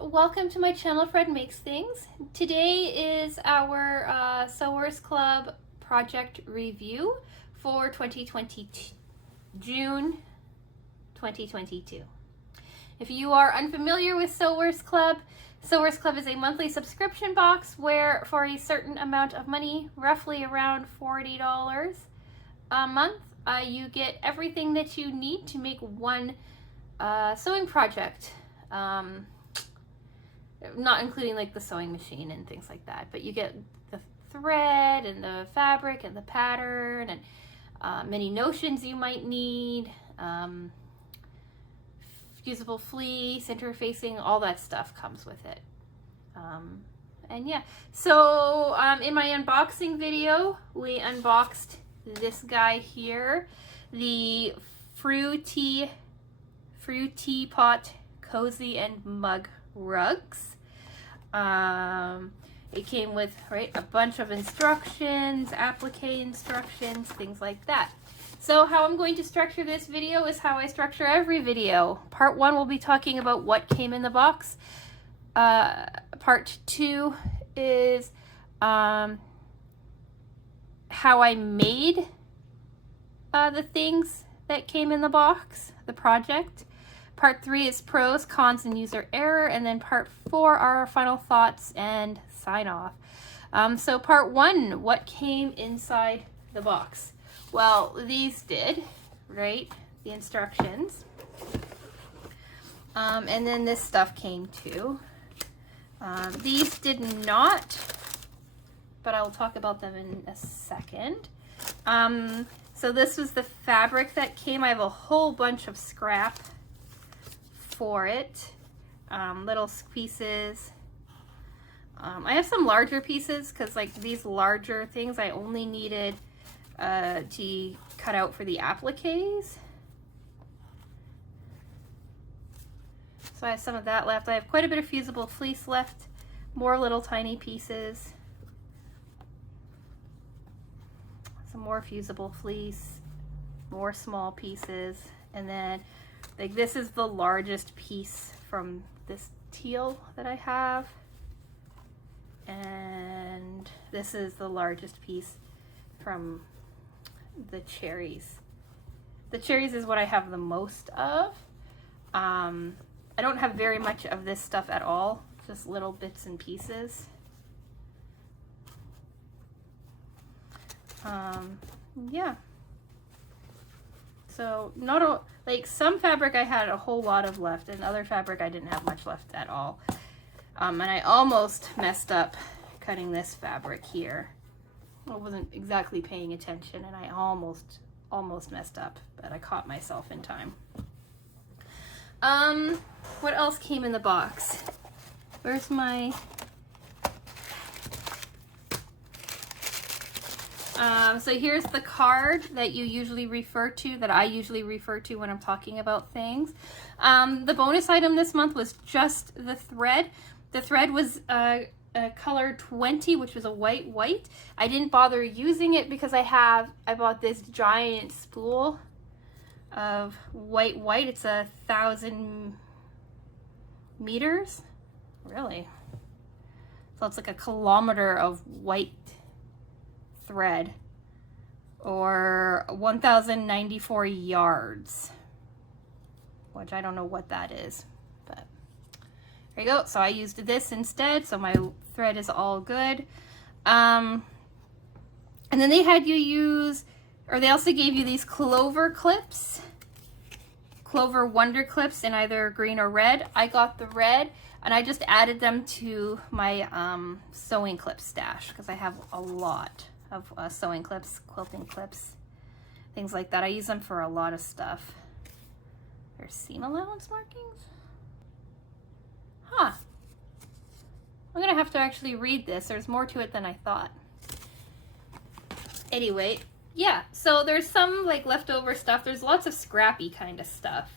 welcome to my channel, Fred Makes Things. Today is our Sewers Club project review for 2022, June 2022. If you are unfamiliar with Sewers Club is a monthly subscription box where for a certain amount of money, roughly around $40 a month, you get everything that you need to make one sewing project. Not including like the sewing machine and things like that, but you get the thread and the fabric and the pattern and many notions you might need, fusible fleece, interfacing, all that stuff comes with it. And yeah, so in my unboxing video, we unboxed this guy here, the Fruity Pot Cozy and Mug rugs. It came with a bunch of instructions, applique instructions, things like that. So how I'm going to structure this video is how I structure every video. Part 1 will be talking about what came in the box. Part 2 is how I made the things that came in the box, the project. Part 3 is pros, cons, and user error, and then part 4 are our final thoughts and sign off. So part 1, what came inside the box? Well, these did, right? The instructions. And then this stuff came too. These did not, but I will talk about them in a second. So this was the fabric that came. I have a whole bunch of scrap for it, little pieces. I have some larger pieces because like these larger things I only needed to cut out for the appliques. So I have some of that left. I have quite a bit of fusible fleece left, more little tiny pieces, some more fusible fleece, more small pieces, and then like this is the largest piece from this teal that I have, and this is the largest piece from the cherries. The cherries is what I have the most of. I don't have very much of this stuff at all, just little bits and pieces. Yeah. So not like some fabric I had a whole lot of left, and other fabric I didn't have much left at all. And I almost messed up cutting this fabric here. I wasn't exactly paying attention, and I almost messed up, but I caught myself in time. What else came in the box? Where's my... So here's the card that you usually refer to, that I usually refer to when I'm talking about things. The bonus item this month was just the thread. The thread was color 20, which was a white. I didn't bother using it because I bought this giant spool of white. It's 1,000 meters, really. So it's like a kilometer of white thread, or 1,094 yards, which I don't know what that is, but there you go. So I used this instead, so my thread is all good. And then they had you use, or they also gave you these Clover clips, Clover Wonder clips in either green or red. I got the red, and I just added them to my sewing clip stash because I have a lot of sewing clips, quilting clips, things like that. I use them for a lot of stuff. There's seam allowance markings? Huh. I'm gonna have to actually read this. There's more to it than I thought. Anyway, yeah, so there's some like leftover stuff. There's lots of scrappy kind of stuff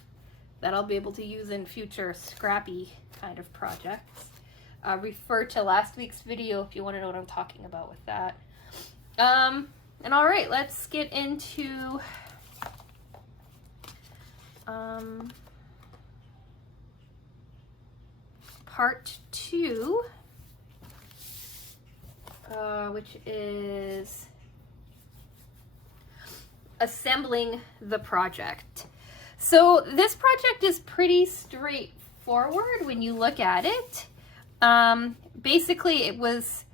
that I'll be able to use in future scrappy kind of projects. Refer to last week's video if you want to know what I'm talking about with that. And all right, let's get into part 2, which is assembling the project. So this project is pretty straightforward when you look at it. Basically, it was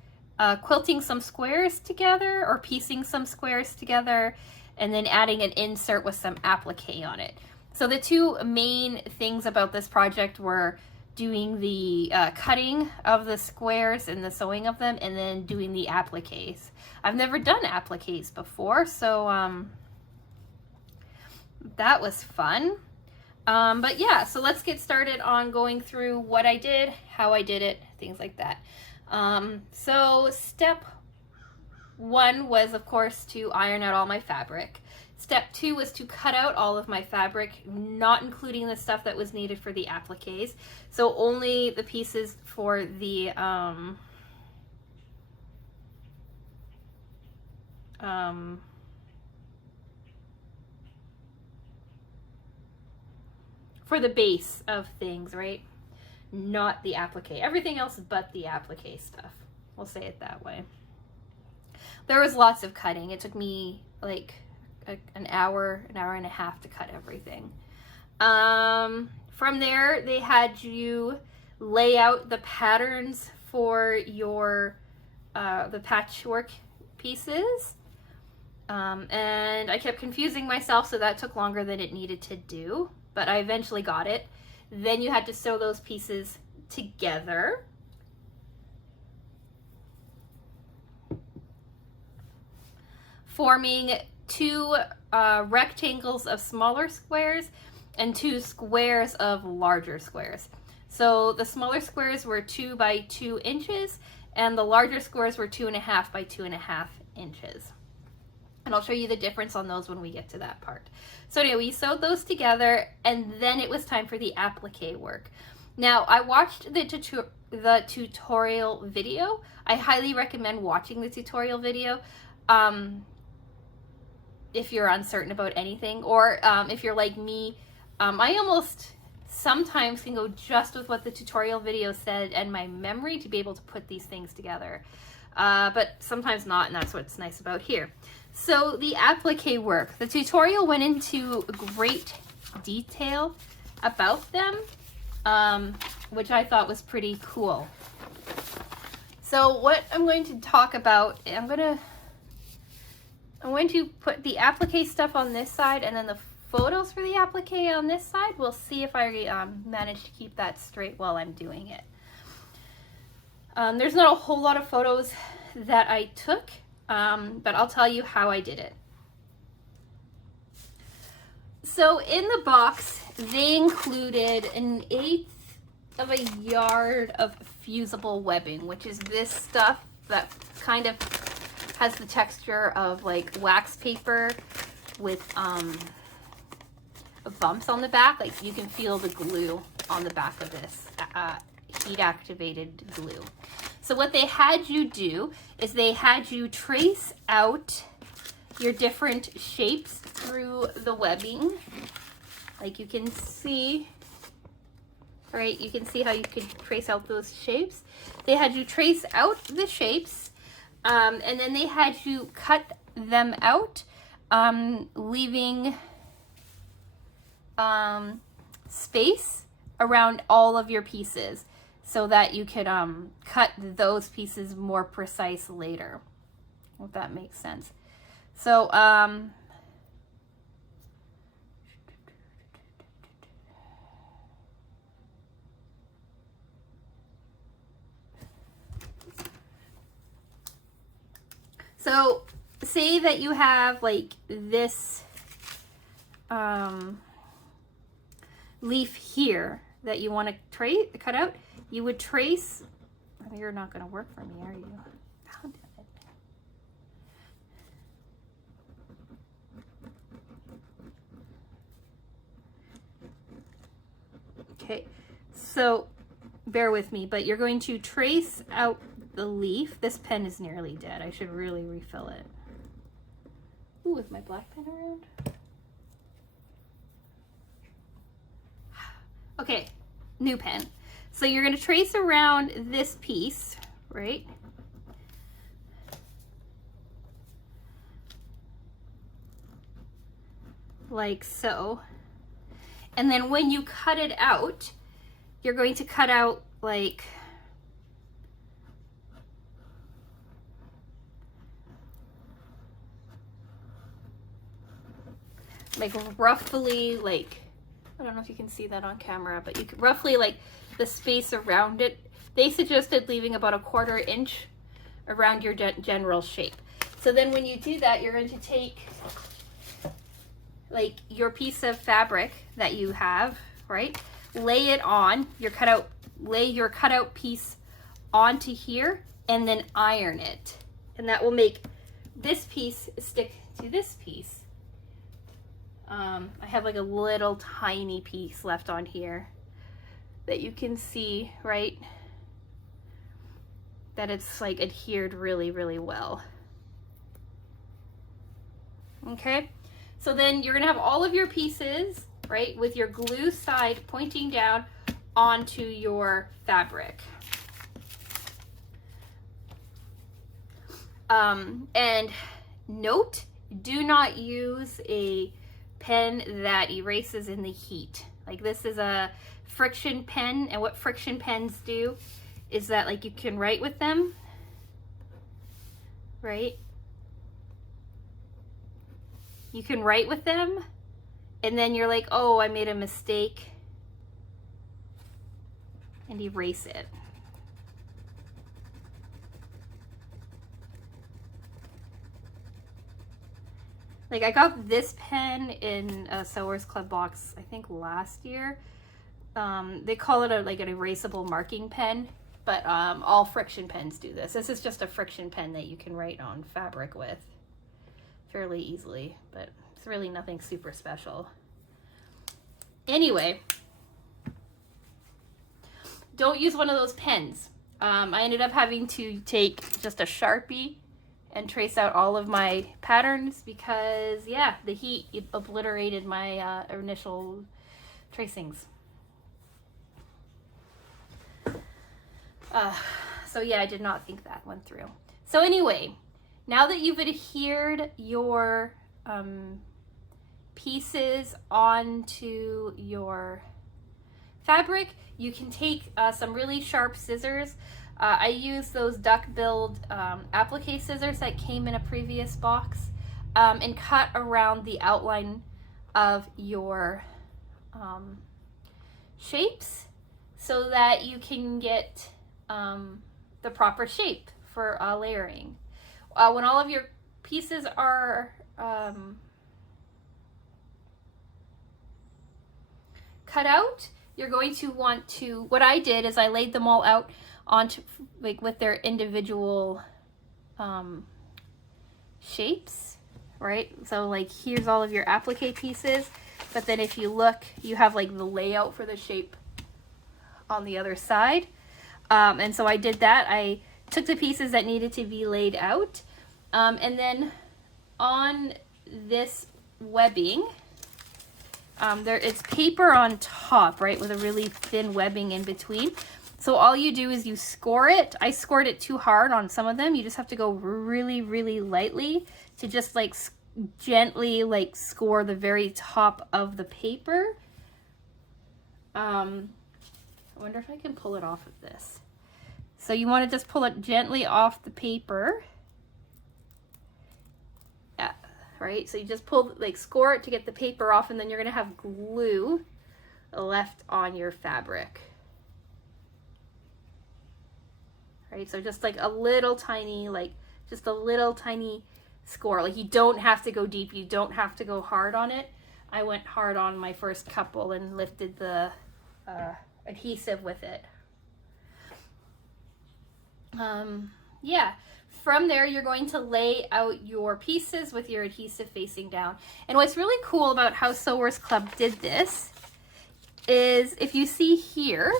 quilting some squares together or piecing some squares together and then adding an insert with some applique on it. So the two main things about this project were doing the cutting of the squares and the sewing of them, and then doing the appliques. I've never done appliques before, so that was fun. But yeah, so let's get started on going through what I did, how I did it, things like that. So step 1 was, of course, to iron out all my fabric. Step 2 was to cut out all of my fabric, not including the stuff that was needed for the appliques. So only the pieces for the base of things, right? Not the applique. Everything else but the applique stuff. We'll say it that way. There was lots of cutting. It took me like an hour and a half to cut everything. From there, they had you lay out the patterns for your the patchwork pieces. And I kept confusing myself, so that took longer than it needed to do, but I eventually got it. Then you had to sew those pieces together. Forming 2 rectangles of smaller squares and 2 squares of larger squares. So the smaller squares were 2 by 2 inches and the larger squares were 2.5 by 2.5 inches. And I'll show you the difference on those when we get to that part. So anyway, we sewed those together, and then it was time for the applique work. Now, I watched the tutorial video. I highly recommend watching the tutorial video if you're uncertain about anything, or if you're like me. I almost sometimes can go just with what the tutorial video said and my memory to be able to put these things together. But sometimes not, and that's what's nice about here. So the applique work, the tutorial went into great detail about them, which I thought was pretty cool. So what I'm going to talk about, I'm going to put the applique stuff on this side and then the photos for the applique on this side. We'll see if I manage to keep that straight while I'm doing it. There's not a whole lot of photos that I took, but I'll tell you how I did it. So in the box, they included 1/8 of a yard of fusible webbing, which is this stuff that kind of has the texture of like wax paper with bumps on the back. Like you can feel the glue on the back of this, heat activated glue. So what they had you do is they had you trace out your different shapes through the webbing. Like you can see, right? You can see how you could trace out those shapes. They had you trace out the shapes, and then they had you cut them out, leaving space around all of your pieces so that you could cut those pieces more precise later, if that makes sense. So so say that you have like this leaf here that you want to cut out. You would trace, you're not going to work for me, are you? How did it? Okay, so bear with me, but you're going to trace out the leaf. This pen is nearly dead. I should really refill it. Ooh, is my black pen around? Okay, new pen. So you're going to trace around this piece, right? Like so. And then when you cut it out, you're going to cut out like roughly like, I don't know if you can see that on camera, but you can roughly like the space around it. They suggested leaving about 1/4 inch around your general shape. So then when you do that, you're going to take like your piece of fabric that you have, right? Lay it on your cutout, lay your cutout piece onto here and then iron it. And that will make this piece stick to this piece. I have like a little tiny piece left on here that you can see, right? That it's like adhered really, really well. Okay, so then you're gonna have all of your pieces, right, with your glue side pointing down onto your fabric. And note, do not use a pen that erases in the heat. Like this is a friction pen, and what friction pens do is that like you can write with them, right? You can write with them and then you're like, oh, I made a mistake, and erase it. Like I got this pen in a Sewers Club box, I think last year. They call it like an erasable marking pen, but all friction pens do this. This is just a friction pen that you can write on fabric with fairly easily, but it's really nothing super special. Anyway, don't use one of those pens. I ended up having to take just a Sharpie and trace out all of my patterns because, yeah, the heat obliterated my initial tracings. So yeah, I did not think that went through. So anyway, now that you've adhered your pieces onto your fabric, you can take some really sharp scissors. I use those duck-billed applique scissors that came in a previous box, and cut around the outline of your shapes so that you can get the proper shape for layering. When all of your pieces are cut out, you're going to want to, what I did is I laid them all out onto like with their individual shapes, right? So like here's all of your applique pieces, but then if you look, you have like the layout for the shape on the other side. And so I did that. I took the pieces that needed to be laid out, and then on this webbing, there is paper on top, right, with a really thin webbing in between. So all you do is you score it. I scored it too hard on some of them. You just have to go really, really lightly to just like gently like score the very top of the paper. I wonder if I can pull it off of this. So you want to just pull it gently off the paper. Yeah, right? So you just pull, like score it to get the paper off, and then you're going to have glue left on your fabric. Right? So just like a little tiny, like just a little tiny score. Like you don't have to go deep. You don't have to go hard on it. I went hard on my first couple and lifted the adhesive with it. Yeah, from there you're going to lay out your pieces with your adhesive facing down. And what's really cool about how Sewers Club did this is, if you see here,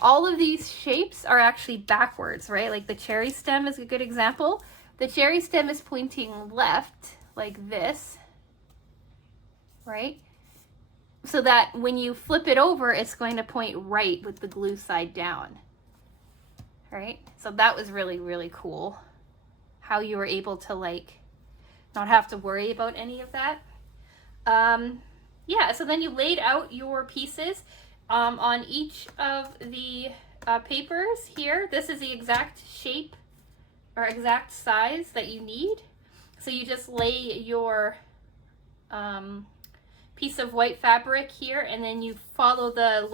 all of these shapes are actually backwards, right? Like the cherry stem is a good example. The cherry stem is pointing left like this, right? so that when you flip it over, it's going to point right with the glue side down. Right? So that was really, really cool. How you were able to like not have to worry about any of that. Yeah, so then you laid out your pieces on each of the papers here. This is the exact shape or exact size that you need. So you just lay your piece of white fabric here, and then you follow the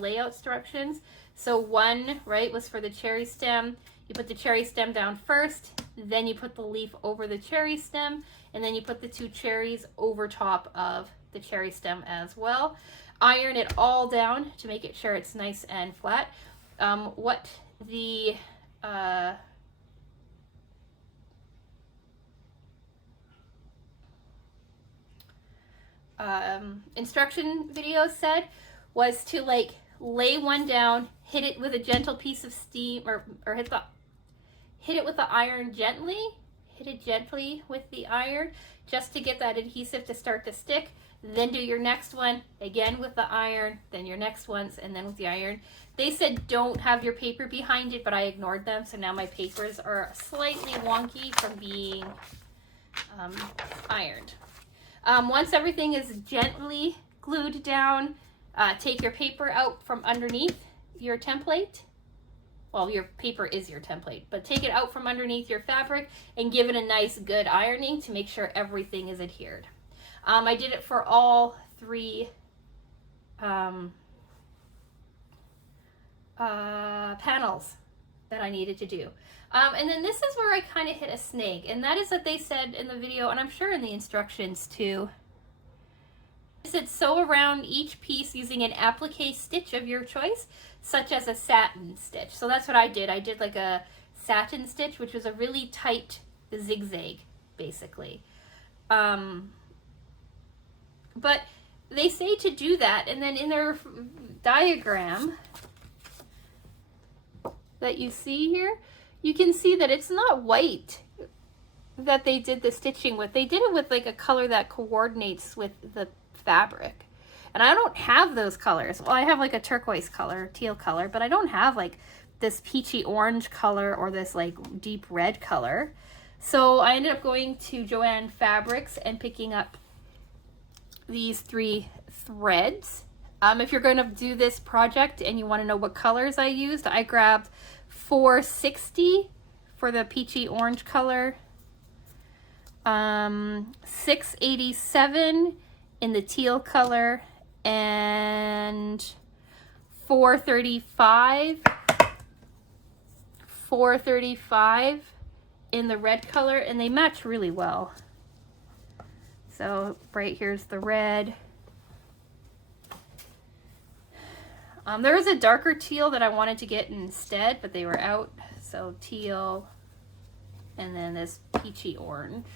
layout instructions. So one, right, was for the cherry stem. You put the cherry stem down first, then you put the leaf over the cherry stem, and then you put the 2 cherries over top of the cherry stem as well. Iron it all down to make it sure it's nice and flat. What the instruction video said was to like lay one down, hit it with a gentle piece of steam, or hit it with the iron gently. Hit it gently with the iron just to get that adhesive to start to stick. Then do your next one again with the iron, then your next ones, and then with the iron. They said don't have your paper behind it, but I ignored them, so now my papers are slightly wonky from being ironed. Once everything is gently glued down, take your paper out from underneath your template. Well, your paper is your template, but take it out from underneath your fabric and give it a nice good ironing to make sure everything is adhered. I did it for all 3 panels that I needed to do. And then this is where I kind of hit a snag, and that is that they said in the video, and I'm sure in the instructions too, they said sew around each piece using an applique stitch of your choice, such as a satin stitch. So that's what I did. I did like a satin stitch, which was a really tight zigzag, basically. But they say to do that, and then in their diagram that you see here, you can see that it's not white that they did the stitching with. They did it with like a color that coordinates with the fabric. And I don't have those colors. Well, I have like a turquoise color, teal color, but I don't have like this peachy orange color or this like deep red color. So I ended up going to Joann Fabrics and picking up these 3 threads. If you're going to do this project and you want to know what colors I used, I grabbed 460 for the peachy orange color, 687 in the teal color, and 435 in the red color, and they match really well. So right here's the red. There was a darker teal that I wanted to get instead, but they were out. So teal, and then this peachy orange.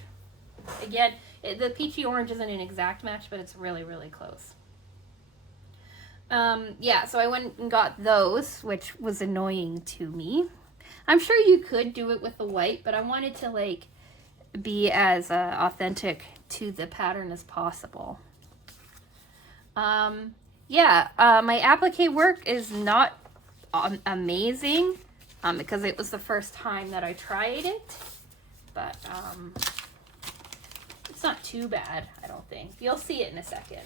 Again, the peachy orange isn't an exact match, but it's really, really close. Yeah, so I went and got those, which was annoying to me. I'm sure you could do it with the white, but I wanted to like be as authentic to the pattern as possible. Yeah, my applique work is not amazing because it was the first time that I tried it, but it's not too bad, I don't think. You'll see it in a second.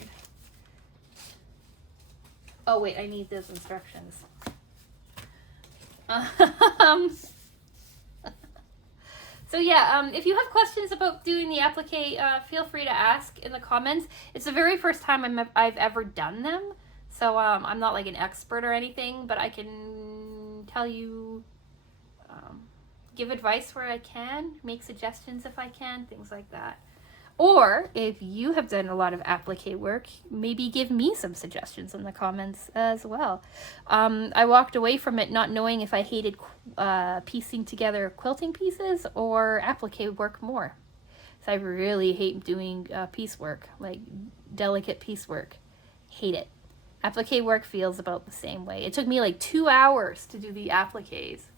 Oh wait, I need those instructions. So yeah, if you have questions about doing the applique, feel free to ask in the comments. It's the very first time I've ever done them, so I'm not like an expert or anything, but I can tell you, give advice where I can, make suggestions if I can, things like that. Or if you have done a lot of applique work, maybe give me some suggestions in the comments as well. I walked away from it not knowing if I hated piecing together quilting pieces or applique work more. So I really hate doing piecework, like delicate piecework. Hate it. Applique work feels about the same way. It took me like 2 hours to do the appliques.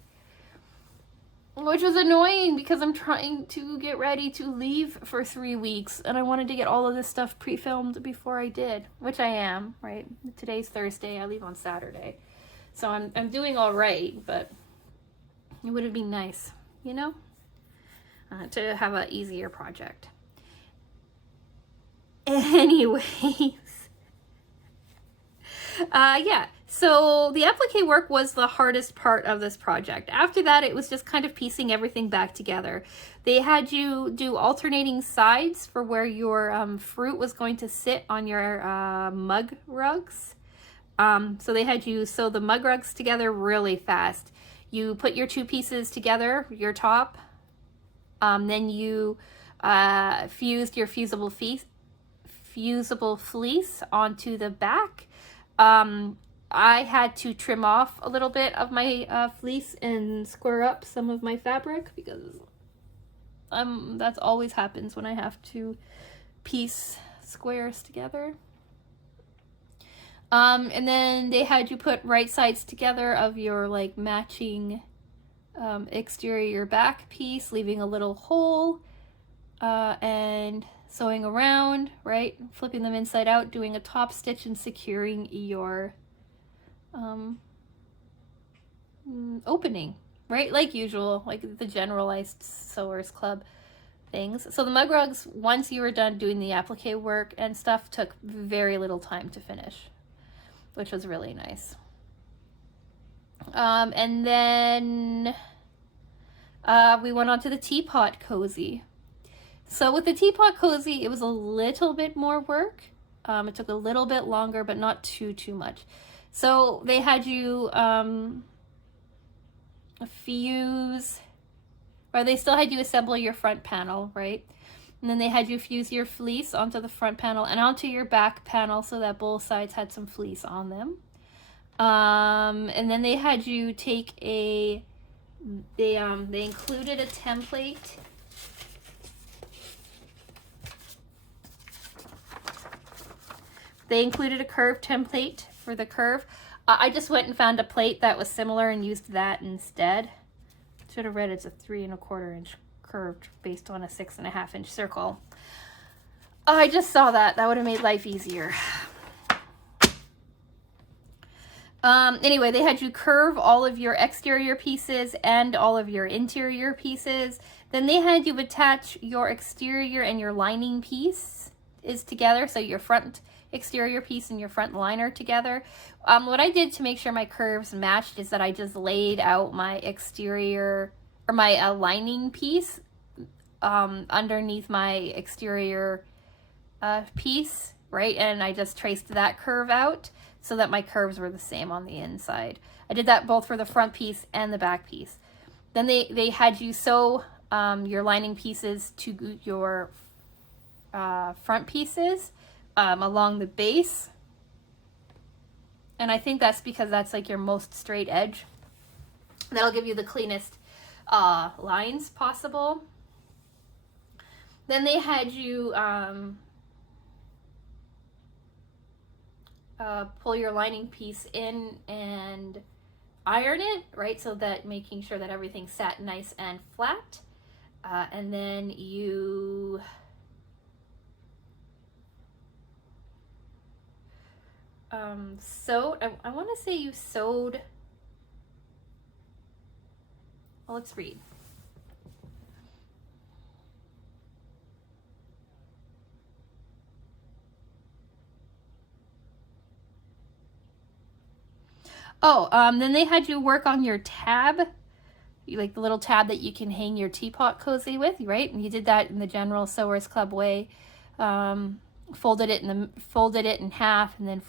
which was annoying because I'm trying to get ready to leave for 3 weeks and I wanted to get all of this stuff pre-filmed before I did, which I am, right? Today's Thursday, I leave on Saturday. So I'm doing all right, but it would have been nice, you know, to have an easier project. Anyways, yeah, so the applique work was the hardest part of this project. After that, it was just kind of piecing everything back together. They had you do alternating sides for where your fruit was going to sit on your mug rugs. So they had you sew the mug rugs together really fast. You put your 2 pieces together, your top, then you fused your fusible fleece onto the back. I had to trim off a little bit of my fleece and square up some of my fabric because that's always happens when I have to piece squares together. And then they had you put right sides together of your like matching exterior back piece, leaving a little hole, and sewing around, right? Flipping them inside out, doing a top stitch and securing your opening, right? Like usual, like the generalized Sewers Club things. So the mug rugs, once you were done doing the applique work and stuff, took very little time to finish, which was really nice. And then we went on to the teapot cozy. So with the teapot cozy, it was a little bit more work. It took a little bit longer, but not too much. So they had you fuse, or they still had you assemble your front panel, right? And then they had you fuse your fleece onto the front panel and onto your back panel so that both sides had some fleece on them. And then they had you take they included a template. They included a curve template for the curve. I just went and found a plate that was similar and used that instead. Should have read it's a 3 1/4 inch curved based on a 6 1/2 inch circle. I just saw that. That would have made life easier. Anyway, they had you curve all of your exterior pieces and all of your interior pieces. Then they had you attach your exterior and your lining piece is together. So your front exterior piece and your front liner together. What I did to make sure my curves matched is that I just laid out my exterior or my lining piece underneath my exterior piece, right? And I just traced that curve out so that my curves were the same on the inside. I did that both for the front piece and the back piece. Then they had you sew your lining pieces to your front pieces along the base. And I think that's because that's like your most straight edge. That'll give you the cleanest lines possible. Then they had you pull your lining piece in and iron it, right? So that making sure that everything sat nice and flat. And then you sewed, I want to say you sewed, well, let's read. Then they had you work on your tab, like the little tab that you can hang your teapot cozy with, right? And you did that in the general Sewers Club way. Folded it in half, and then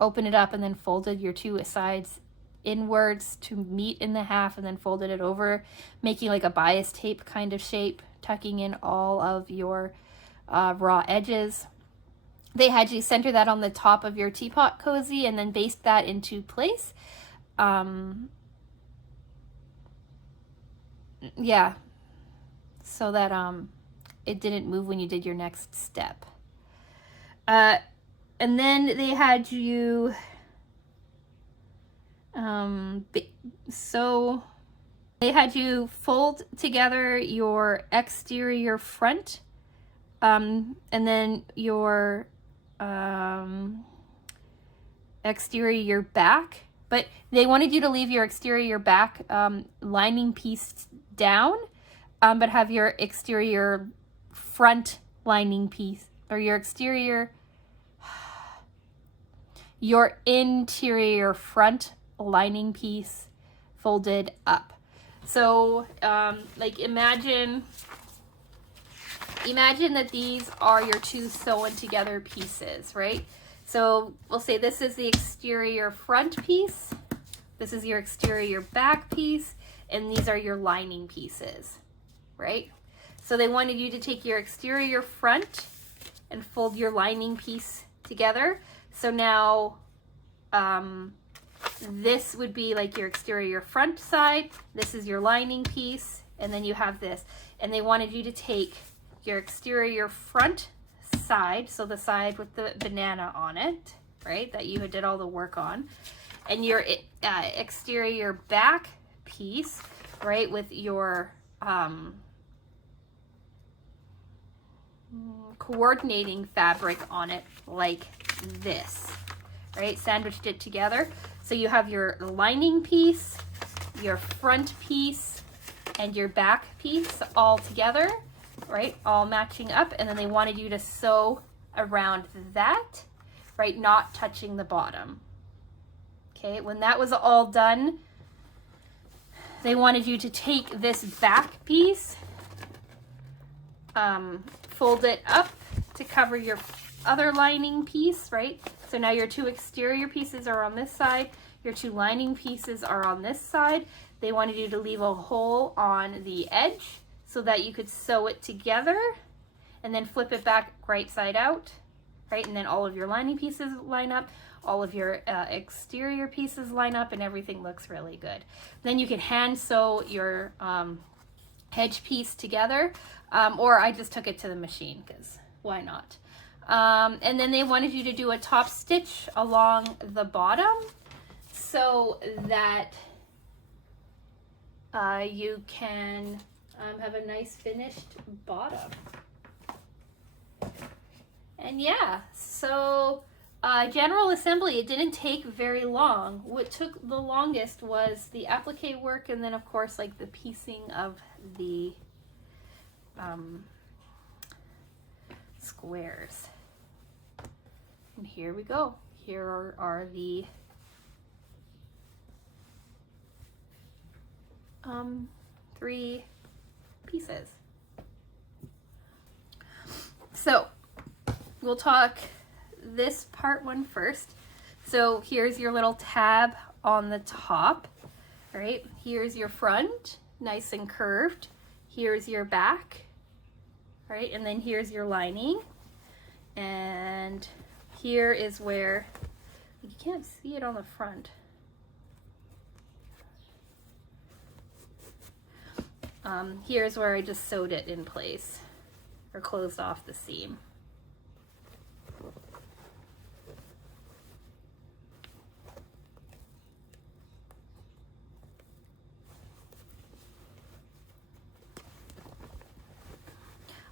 opened it up, and then folded your 2 sides inwards to meet in the half, and then folded it over, making like a bias tape kind of shape, tucking in all of your raw edges. They had you center that on the top of your teapot cozy and then baste that into place. Yeah, so that it didn't move when you did your next step. And then they had you sew They had you fold together your exterior front, and then your exterior back, but they wanted you to leave your exterior back lining piece down, but have your exterior front lining piece, or your interior front lining piece folded up. So like imagine that these are your two sewn together pieces, right? So we'll say this is the exterior front piece, this is your exterior back piece, and these are your lining pieces, right? So they wanted you to take your exterior front and fold your lining piece together. So now this would be like your exterior front side, this is your lining piece, and then you have this. And they wanted you to take your exterior front side, so the side with the banana on it, right, that you did all the work on, and your exterior back piece, right, with your coordinating fabric on it like this, right, sandwiched it together. So you have your lining piece, your front piece, and your back piece all together, right, all matching up, and then they wanted you to sew around that, right, not touching the bottom. Okay, when that was all done, they wanted you to take this back piece, fold it up to cover your other lining piece, right? So now your two exterior pieces are on this side, your two lining pieces are on this side. They wanted you to leave a hole on the edge so that you could sew it together and then flip it back right side out, right? And then all of your lining pieces line up, all of your exterior pieces line up, and everything looks really good. Then you can hand sew your edge piece together, or I just took it to the machine because why not? And then they wanted you to do a top stitch along the bottom so that you can have a nice finished bottom. And yeah, so general assembly, it didn't take very long. What took the longest was the applique work, and then of course like the piecing of the squares. And here we go. Here are the three pieces. So we'll talk this part one first. So here's your little tab on the top, right? Here's your front, nice and curved. Here's your back, right? And then here's your lining. And here is where, you can't see it on the front. Here's where I just sewed it in place or closed off the seam.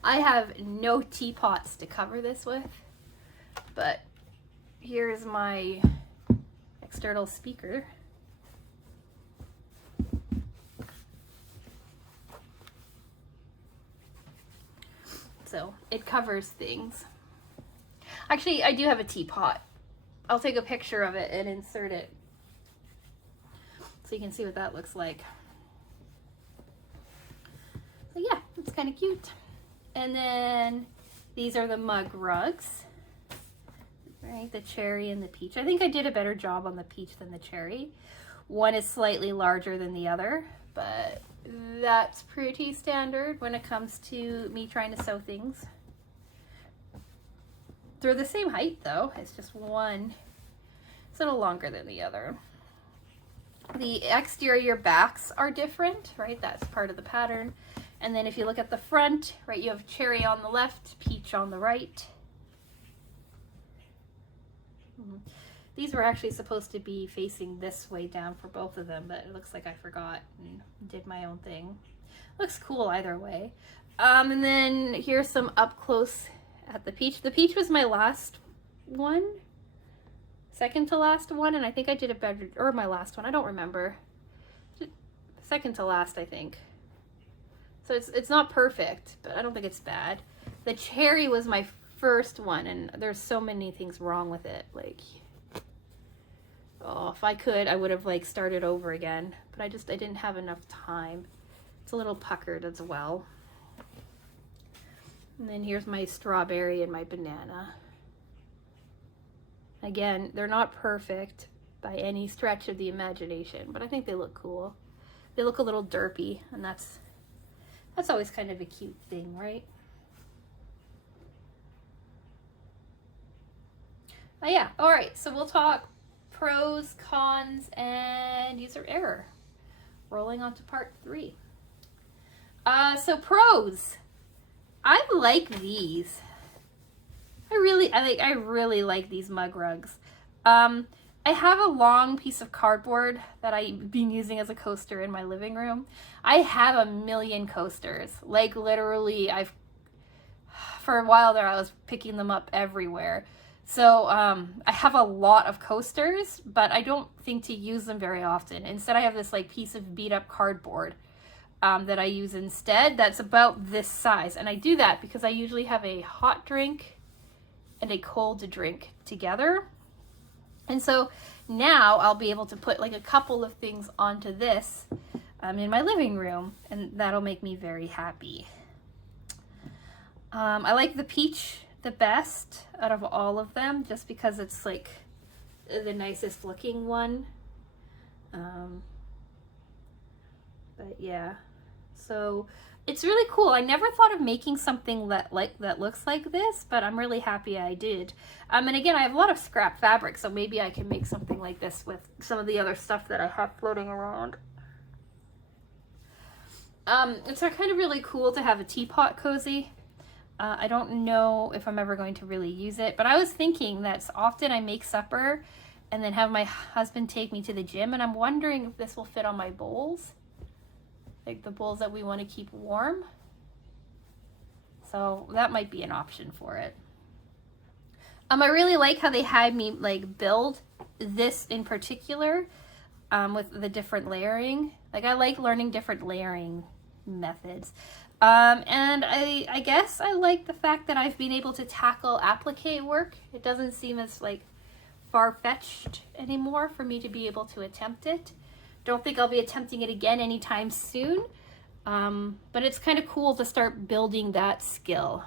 I have no teapots to cover this with, but here's my external speaker. So it covers things. Actually, I do have a teapot. I'll take a picture of it and insert it so you can see what that looks like. So yeah, it's kind of cute. And then these are the mug rugs, right? The cherry and the peach. I think I did a better job on the peach than the cherry. One is slightly larger than the other, but that's pretty standard when it comes to me trying to sew things. They're the same height though, it's just one it's a little longer than the other. The exterior backs are different, right? That's part of the pattern. And then if you look at the front, right, you have cherry on the left, peach on the right. These were actually supposed to be facing this way down for both of them, but it looks like I forgot and did my own thing. Looks cool either way. And then here's some up close at the peach. The peach was my last one, second to last one, and I think I did it better, or my last one, I don't remember. Second to last, I think. So it's not perfect, but I don't think it's bad. The cherry was my first one, and there's so many things wrong with it. Like, oh, if I could, I would have like started over again, but I didn't have enough time. It's a little puckered as well. And then here's my strawberry and my banana. Again, they're not perfect by any stretch of the imagination, but I think they look cool. They look a little derpy, and that's always kind of a cute thing, right? Oh yeah, all right, so we'll talk pros, cons, and user error. Rolling on to part 3. So pros. I like these. I really like these mug rugs. I have a long piece of cardboard that I've been using as a coaster in my living room. I have a million coasters. Like literally, for a while there, I was picking them up everywhere. So I have a lot of coasters, but I don't think to use them very often. Instead, I have this like piece of beat up cardboard that I use instead. That's about this size. And I do that because I usually have a hot drink and a cold drink together. And so now I'll be able to put like a couple of things onto this in my living room, and that'll make me very happy. I like the peach the best out of all of them, just because it's like the nicest looking one. But yeah, so it's really cool. I never thought of making something that looks like this, but I'm really happy I did. And again, I have a lot of scrap fabric, so maybe I can make something like this with some of the other stuff that I have floating around. It's kind of really cool to have a teapot cozy. I don't know if I'm ever going to really use it, but I was thinking that often I make supper and then have my husband take me to the gym, and I'm wondering if this will fit on my bowls, like the bowls that we want to keep warm. So that might be an option for it. I really like how they had me like build this in particular with the different layering. Like I like learning different layering methods. And I guess I like the fact that I've been able to tackle applique work. It doesn't seem as like far-fetched anymore for me to be able to attempt it. Don't think I'll be attempting it again anytime soon, but it's kind of cool to start building that skill.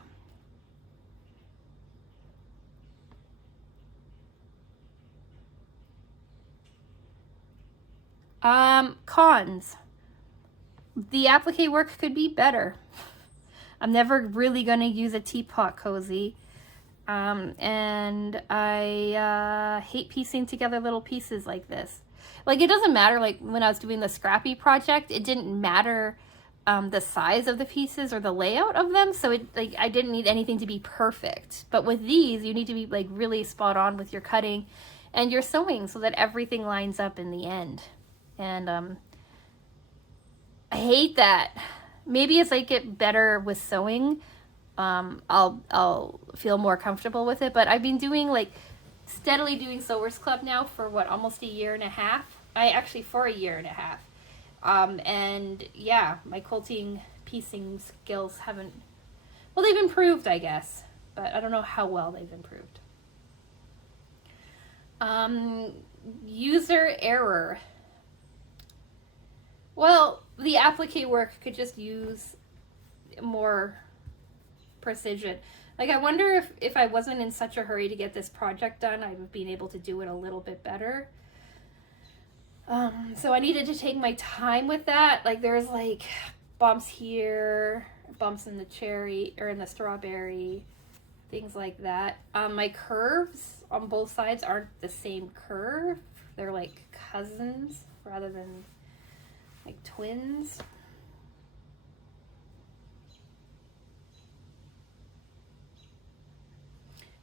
Cons. The applique work could be better. I'm never really going to use a teapot cozy. And I hate piecing together little pieces like this. Like, it doesn't matter, like, when I was doing the Scrappy project, it didn't matter the size of the pieces or the layout of them, so I didn't need anything to be perfect. But with these, you need to be, like, really spot on with your cutting and your sewing so that everything lines up in the end. And I hate that. Maybe as I get better with sewing, I'll feel more comfortable with it. But I've been doing steadily doing Sewers Club now for almost a year and a half. For a year and a half. And yeah, my quilting piecing skills they've improved, I guess, but I don't know how well they've improved. User error. Well, the applique work could just use more precision. Like, I wonder if I wasn't in such a hurry to get this project done, I would have been able to do it a little bit better. So I needed to take my time with that. Like, there's like bumps here, bumps in the cherry or in the strawberry, things like that. My curves on both sides aren't the same curve. They're like cousins rather than like twins.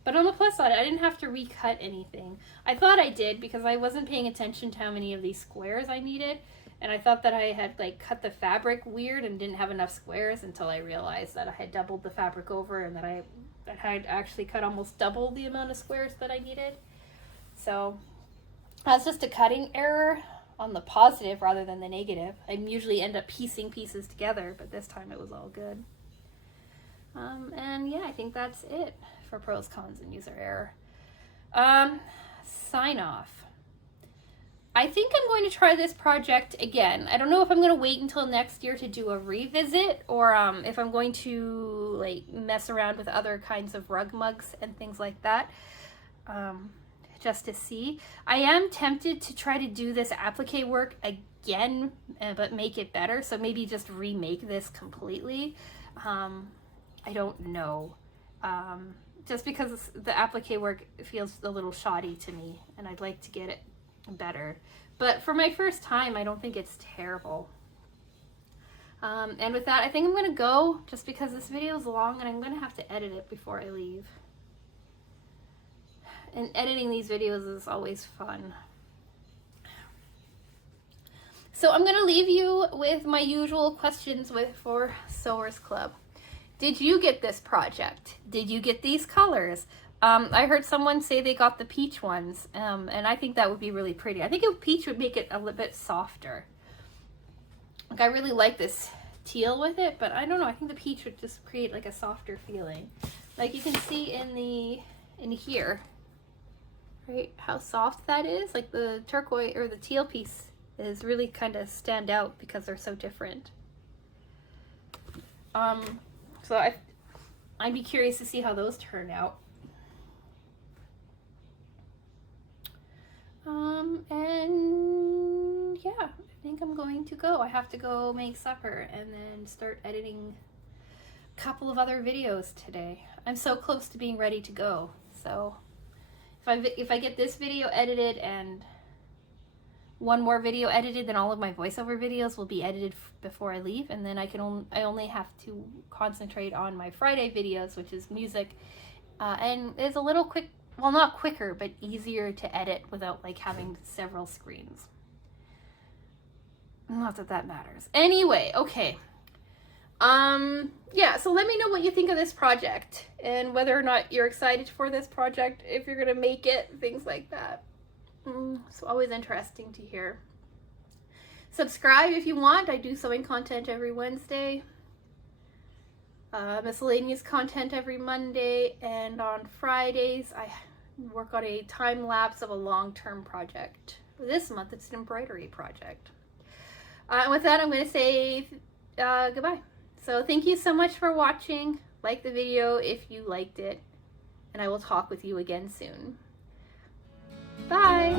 But on the plus side, I didn't have to recut anything. I thought I did because I wasn't paying attention to how many of these squares I needed. And I thought that I had like cut the fabric weird and didn't have enough squares until I realized that I had doubled the fabric over and that I had actually cut almost double the amount of squares that I needed. So that's just a cutting error on the positive rather than the negative. I usually end up piecing pieces together, but this time it was all good. And yeah, I think that's it for pros, cons, and user error. Sign off. I think I'm going to try this project again. I don't know if I'm going to wait until next year to do a revisit, or if I'm going to like mess around with other kinds of rug mugs and things like that, just to see. I am tempted to try to do this applique work again, but make it better. So maybe just remake this completely. I don't know. Just because the applique work feels a little shoddy to me, and I'd like to get it better. But for my first time, I don't think it's terrible. And with that, I think I'm going to go, just because this video is long and I'm going to have to edit it before I leave. And editing these videos is always fun. So I'm going to leave you with my usual questions for Sewers Club. Did you get this project? Did you get these colors? I heard someone say they got the peach ones, and I think that would be really pretty. I think peach would make it a little bit softer. Like, I really like this teal with it, but I don't know. I think the peach would just create like a softer feeling. Like you can see in here, right, how soft that is. Like the turquoise or the teal piece is really kind of stand out because they're so different. So I'd be curious to see how those turn out. And yeah, I think I'm going to go. I have to go make supper and then start editing a couple of other videos today. I'm so close to being ready to go. So if I get this video edited and one more video edited, then all of my voiceover videos will be edited before I leave, and then I only have to concentrate on my Friday videos, which is music, and it's a little quick. Well, not quicker, but easier to edit without like having several screens. Not that that matters. Anyway, okay. Yeah, so let me know what you think of this project and whether or not you're excited for this project, if you're gonna make it, things like that. It's always interesting to hear. Subscribe if you want. I do sewing content every Wednesday. Miscellaneous content every Monday, and on Fridays I work on a time lapse of a long-term project. This month it's an embroidery project. And with that, I'm going to say goodbye. So thank you so much for watching. Like the video if you liked it, and I will talk with you again soon. Bye!